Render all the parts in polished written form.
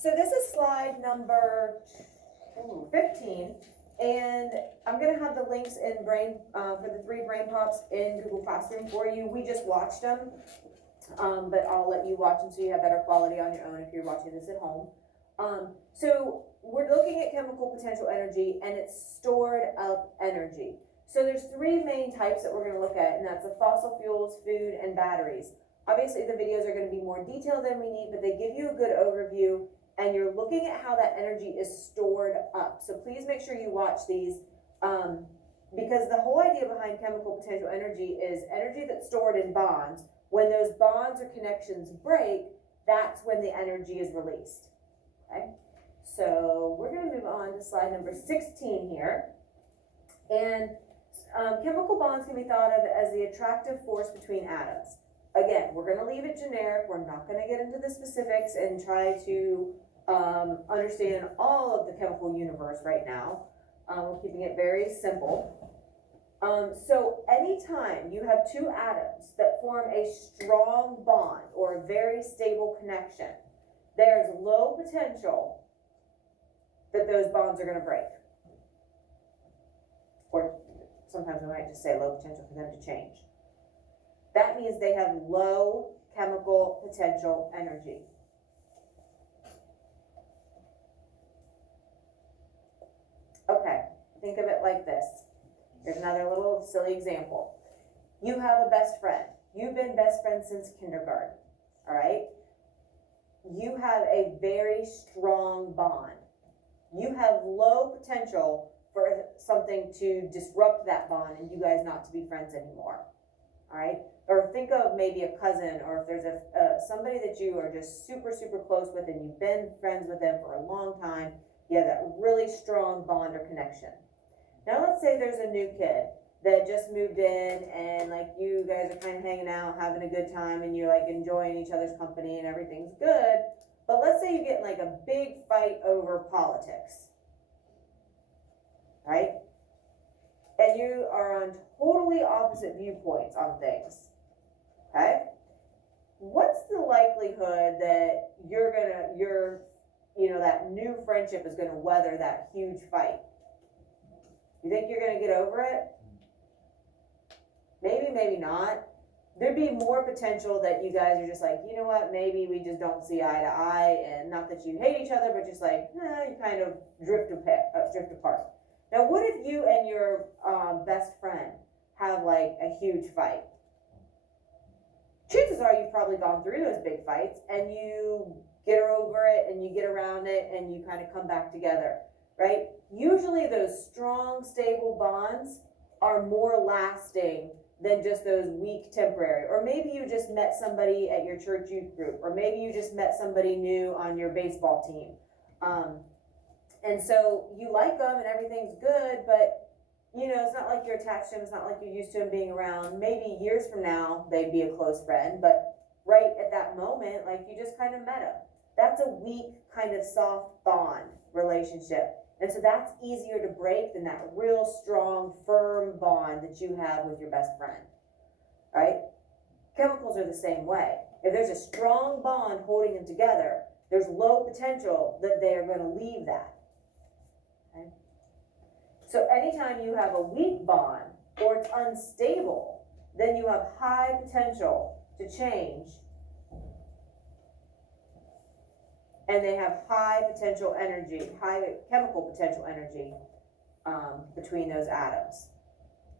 So this is slide number 15, and I'm going to have the links in for the 3 brain pops in Google Classroom for you. We just watched them, but I'll let you watch them so you have better quality on your own if you're watching this at home. So we're looking at chemical potential energy, and it's stored up energy. So there's 3 main types that we're going to look at, and that's the fossil fuels, food, and batteries. Obviously, the videos are going to be more detailed than we need, but they give you a good overview, and you're looking at how that energy is stored up. So please make sure you watch these, because the whole idea behind chemical potential energy is energy that's stored in bonds. When those bonds or connections break, that's when the energy is released. Okay? So we're going to move on to slide number 16 here. And chemical bonds can be thought of as the attractive force between atoms. Again, we're going to leave it generic. We're not going to get into the specifics and try to understand all of the chemical universe right now. We're keeping it very simple. So anytime you have 2 atoms that form a strong bond or a very stable connection, there's low potential that those bonds are going to break. Or sometimes we might just say low potential for them to change. That means they have low chemical potential energy. Okay, think of it like this. Here's another little silly example. You have a best friend. You've been best friends since kindergarten, all right? You have a very strong bond. You have low potential for something to disrupt that bond and you guys not to be friends anymore, all right? Or think of maybe a cousin, or if there's somebody that you are just super, super close with and you've been friends with them for a long time, you have that really strong bond or connection. Now let's say there's a new kid that just moved in and like you guys are kind of hanging out, having a good time, and you're like enjoying each other's company and everything's good. But let's say you get in like a big fight over politics, right? And you are on totally opposite viewpoints on things, okay? What's the likelihood that that new friendship is gonna weather that huge fight? You think you're gonna get over it? Maybe, maybe not. There'd be more potential that you guys are just like, you know what, maybe we just don't see eye to eye, and not that you hate each other, but just like, you kind of drift apart. Now, what if you and your best friend have like a huge fight? Chances are you've probably gone through those big fights, and you get over it, and you get around it, and you kind of come back together, right? Usually those strong, stable bonds are more lasting than just those weak temporary. Or maybe you just met somebody at your church youth group, or maybe you just met somebody new on your baseball team. And so you like them and everything's good, but it's not like you're attached to them, it's not like you're used to them being around. Maybe years from now, they'd be a close friend, but right at that moment, like you just kind of met them. That's a weak, kind of soft bond relationship. And so that's easier to break than that real strong, firm bond that you have with your best friend, right? Chemicals are the same way. If there's a strong bond holding them together, there's low potential that they are going to leave that, okay? So anytime you have a weak bond or it's unstable, then you have high potential to change, and they have high potential energy, high chemical potential energy between those atoms.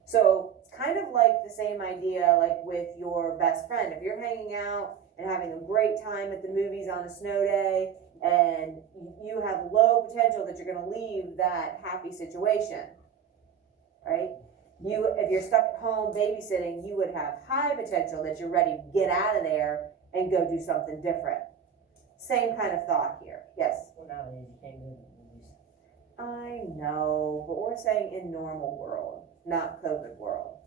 So it's kind of like the same idea like with your best friend. If you're hanging out and having a great time at the movies on a snow day, and you have low potential that you're going to leave that happy situation, right? If you're stuck at home babysitting, you would have high potential that you're ready to get out of there and go do something different. Same kind of thought here. Yes? Well, nowadays you can't go to the movies. I know, but we're saying in normal world, not COVID world.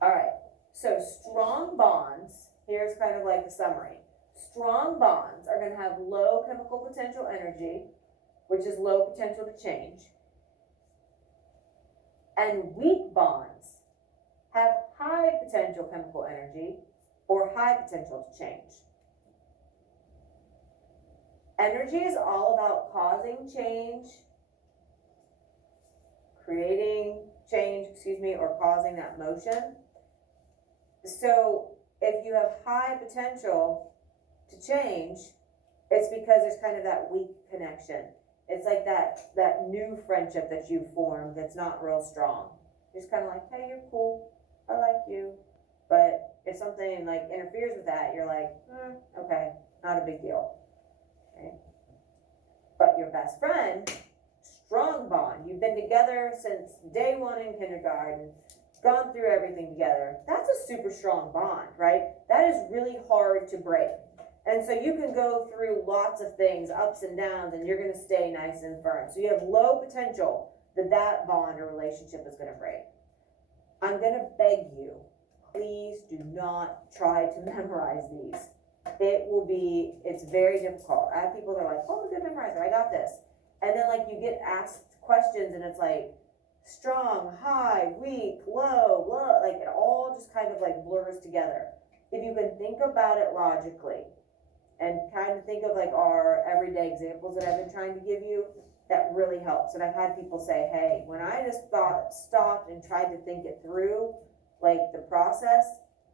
All right, so strong bonds, here's kind of like the summary. Strong bonds are going to have low chemical potential energy, which is low potential to change. And weak bonds have high potential chemical energy or high potential to change. Energy is all about causing change, creating change, or causing that motion. So if you have high potential to change, it's because there's kind of that weak connection. It's like that new friendship that you formed that's not real strong. Just kind of like, hey, you're cool, I like you. But if something like interferes with that, you're like, okay, not a big deal. Okay? But your best friend, strong bond. You've been together since day one in kindergarten, gone through everything together. That's a super strong bond, right? That is really hard to break. And so you can go through lots of things, ups and downs, and you're gonna stay nice and firm. So you have low potential that bond or relationship is gonna break. I'm gonna beg you, please do not try to memorize these. It's very difficult. I have people that are like, oh, I'm a good memorizer, I got this. And then like you get asked questions and it's like strong, high, weak, low, like it all just kind of like blurs together. If you can think about it logically and kind of think of like our everyday examples that I've been trying to give you, that really helps. And I've had people say, hey, when I just stopped and tried to think it through, like the process,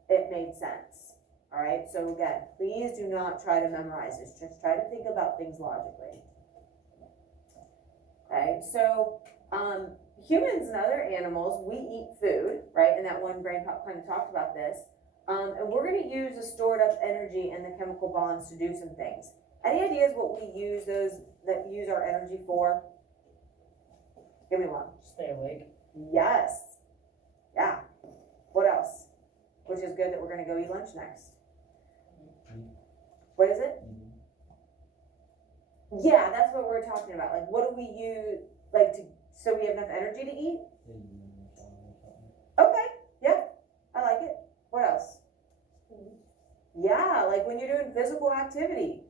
it made sense. All right, so again, please do not try to memorize this. Just try to think about things logically. Okay, so humans and other animals, we eat food, right? And that one brain pop kind of talked about this. And we're going to use the stored up energy and the chemical bonds to do some things. Any ideas what we use that use our energy for? Give me one. Stay awake. Yes. Yeah. What else? Which is good that we're going to go eat lunch next. What is it? Yeah, that's what we're talking about. Like, what do we use, like, so we have enough energy to eat? Okay, yeah, I like it. What else? Yeah, like when you're doing physical activity,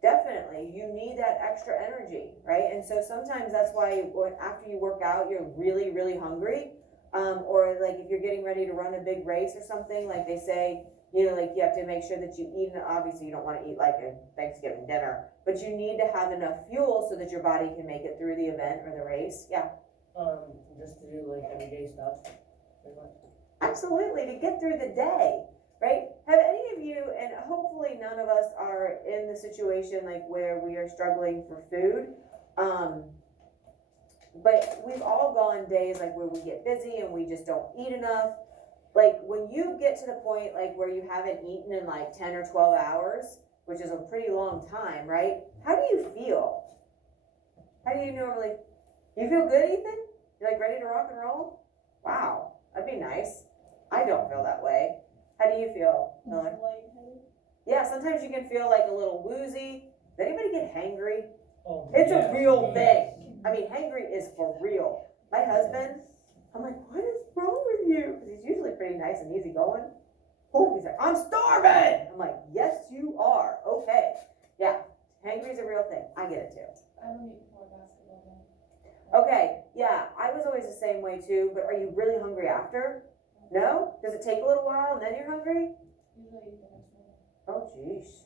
definitely, you need that extra energy, right? And so sometimes that's why after you work out, you're really, really hungry. Or like if you're getting ready to run a big race or something, like they say, you know, like you have to make sure that you eat, obviously you don't want to eat like a Thanksgiving dinner, but you need to have enough fuel so that your body can make it through the event or the race. Yeah. Just to do like everyday stuff, pretty much. Absolutely, to get through the day, right? Have any of you, and hopefully none of us are in the situation like where we are struggling for food, but we've all gone days like where we get busy and we just don't eat enough. Like when you get to the point like where you haven't eaten in like 10 or 12 hours, which is a pretty long time, right? How do you feel? How do you normally, you feel good, Ethan? You like ready to rock and roll? Wow, that'd be nice. I don't feel that way. How do you feel, Miller? Yeah, sometimes you can feel like a little woozy. Does anybody get hangry? Oh, It's yeah. a real thing. I mean, hangry is for real. My husband, I'm like, what is wrong with you? Because he's usually pretty nice and easy going. Oh, he's like, I'm starving. I'm like, yes, you are. Okay. Yeah, hangry is a real thing. I get it too. I don't eat before basketball game. Okay, yeah, I was always the same way too, but are you really hungry after? No? Does it take a little while and then you're hungry? Usually eat the next morning. Oh, geez.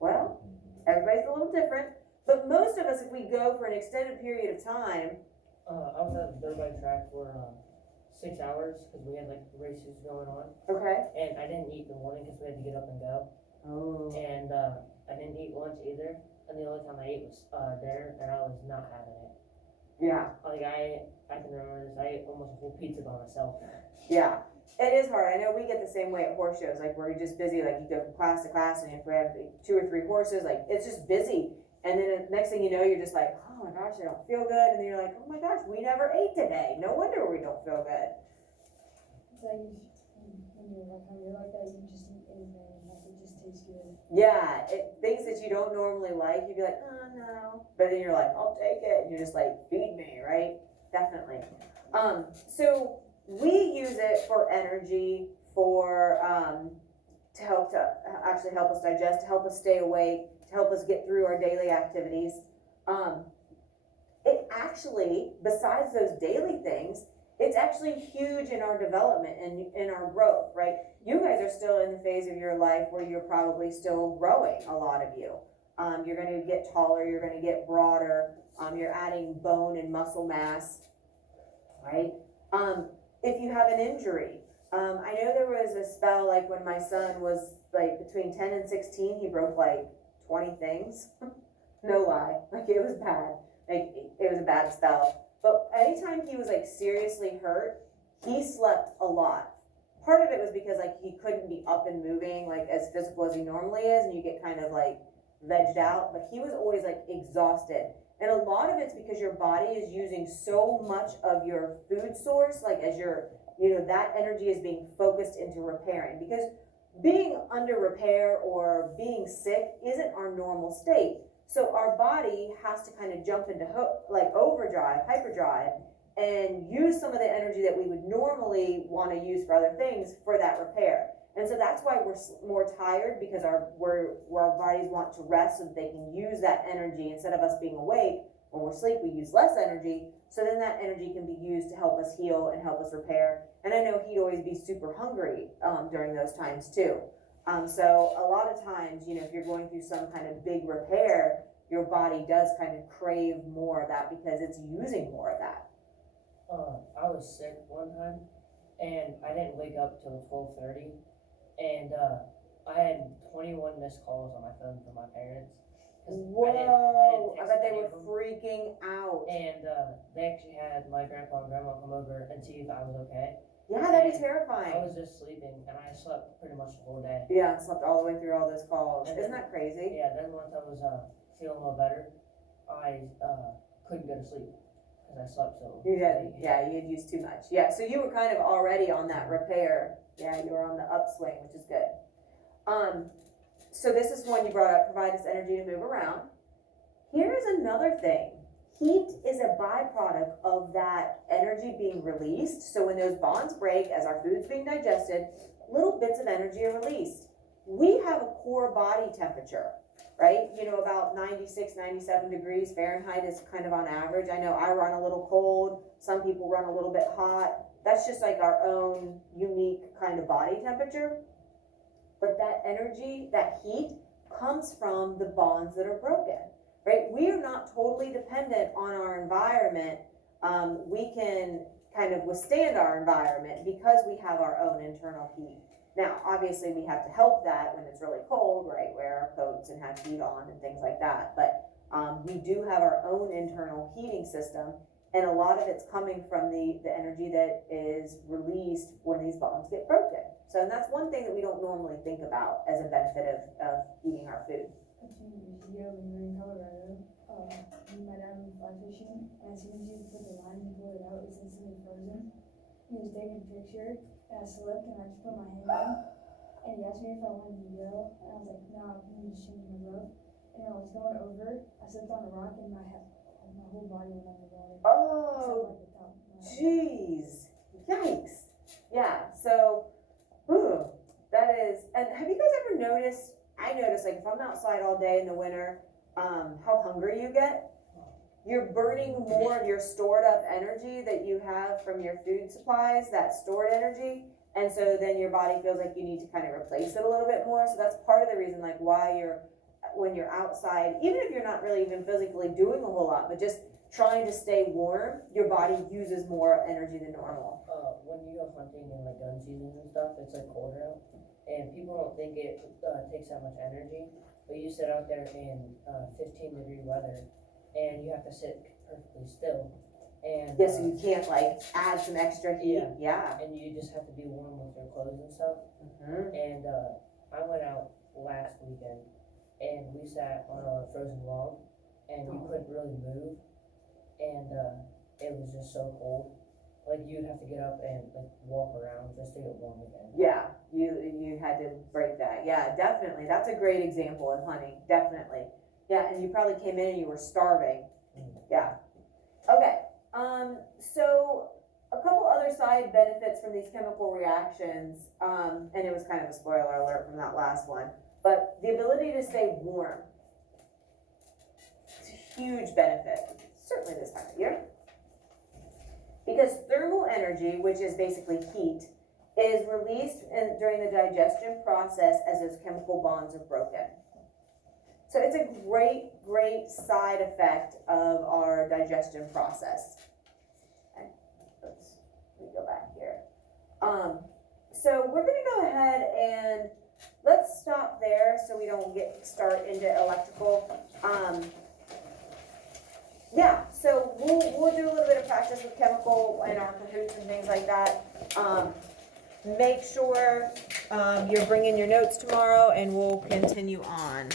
Well, everybody's a little different, but most of us, if we go for an extended period of time, I was at the dirt bike track for 6 hours because we had like races going on, okay? and I didn't eat in the morning because we had to get up and go, Oh. and I didn't eat lunch either. And the only time I ate was dinner, and I was not having it. Yeah, Like I can remember this. I ate almost a whole pizza by myself. yeah. It is hard. I know we get the same way at horse shows, like where you're just busy, like you go from class to class, and if we have 2 or 3 horses, like it's just busy. And then the next thing you know, you're just like, oh my gosh, I don't feel good. And then you're like, oh my gosh, we never ate today. No wonder we don't feel good. It's like when you're like hungry like that, you just eat anything, like it just tastes good. Yeah, things that you don't normally like, you'd be like, oh no. But then you're like, I'll take it. And you're just like, feed me, right? Definitely. So we use it for energy, for to help us digest, to help us stay awake, to help us get through our daily activities. It actually, besides those daily things, it's actually huge in our development and in our growth, right? You guys are still in the phase of your life where you're probably still growing, a lot of you. you're gonna get taller, you're gonna get broader, you're adding bone and muscle mass, right? If you have an injury, I know there was a spell, like when my son was like between 10 and 16, he broke like 20 things. No lie, like it was bad, like it was a bad spell. But anytime he was like seriously hurt, he slept a lot. Part of it was because like he couldn't be up and moving like as physical as he normally is, and you get kind of like vegged out, but he was always like exhausted. And a lot of it's because your body is using so much of your food source, like as your, that energy is being focused into repairing. Because being under repair or being sick isn't our normal state. So our body has to kind of jump into like overdrive, hyperdrive, and use some of the energy that we would normally want to use for other things for that repair. And so that's why we're more tired, because our bodies want to rest so that they can use that energy. Instead of us being awake, when we're asleep, we use less energy. So then that energy can be used to help us heal and help us repair. And I know he'd always be super hungry during those times too. So a lot of times, if you're going through some kind of big repair, your body does kind of crave more of that because it's using more of that. I was sick one time, and I didn't wake up till 12:30, and I had 21 missed calls on my phone from my parents. Whoa! I text bet they any were of them. freaking out. And they actually had my grandpa and grandma come over and see if I was okay. Yeah, that'd be I terrifying. was just sleeping, and I slept pretty much the whole day. Yeah, and slept all the way through all those calls. And Isn't that crazy? Yeah, then once I was feeling a little better, I couldn't go to sleep because I slept so late. You had used too much. Yeah, so you were kind of already on that repair. Yeah, you were on the upswing, which is good. So this is one you brought up, provide us energy to move around. Here's another thing. Heat is a byproduct of that energy being released. So when those bonds break, as our food's being digested, little bits of energy are released. We have a core body temperature, right? About 96, 97 degrees Fahrenheit is kind of on average. I know I run a little cold. Some people run a little bit hot. That's just like our own unique kind of body temperature. But that energy, that heat, comes from the bonds that are broken. Right? We are not totally dependent on our environment. We can kind of withstand our environment because we have our own internal heat. Now, obviously, we have to help that when it's really cold, right? Wear our coats and have heat on and things like that. But we do have our own internal heating system, and a lot of it's coming from the energy that is released when these bonds get broken. So, and that's one thing that we don't normally think about as a benefit of eating our food. A few years ago when we were in Colorado, me and my dad went fly fishing, and as soon as you put the line and pull it out, it's instantly frozen. He was taking a picture, and I slipped, and I just put my hand down, and he asked me if I wanted to go, and I was like, no, I'm just changing my rope. And I was going over, I slipped on a rock, and my whole body went underwater. Oh, Except like the top of my head. jeez, yikes. Yeah, so, that is, and have you guys ever noticed, I notice like if I'm outside all day in the winter, how hungry you get. You're burning more of your stored up energy that you have from your food supplies, that stored energy. And so then your body feels like you need to kind of replace it a little bit more. So that's part of the reason like why when you're outside, even if you're not really even physically doing a whole lot, but just trying to stay warm, your body uses more energy than normal. When you go hunting in like gun season and stuff, it's like colder out, and people don't think it takes that much energy. But you sit out there in 15-degree weather, and you have to sit perfectly still. And Yeah, so you can't like add some extra heat. Yeah. and you just have to be warm with your clothes and stuff. Mm-hmm. And I went out last weekend, and we sat on a frozen log, and you couldn't really move, and it was just so cold. Like you'd have to get up and like walk around just to get warm again. Yeah, you had to break that. Yeah, definitely. That's a great example of hunting. Definitely. Yeah, and you probably came in and you were starving. Yeah. Okay. So a couple other side benefits from these chemical reactions, and it was kind of a spoiler alert from that last one, but the ability to stay warm. It's a huge benefit, certainly this time of year. Because thermal energy, which is basically heat, is released during the digestion process as those chemical bonds are broken. So it's a great, great side effect of our digestion process. And, oops, let me go back here. So we're gonna go ahead and let's stop there so we don't start into electrical. Yeah, so we'll do a little bit of practice with chemical and our Kahoots and things like that. Make sure you're bringing your notes tomorrow and we'll continue on.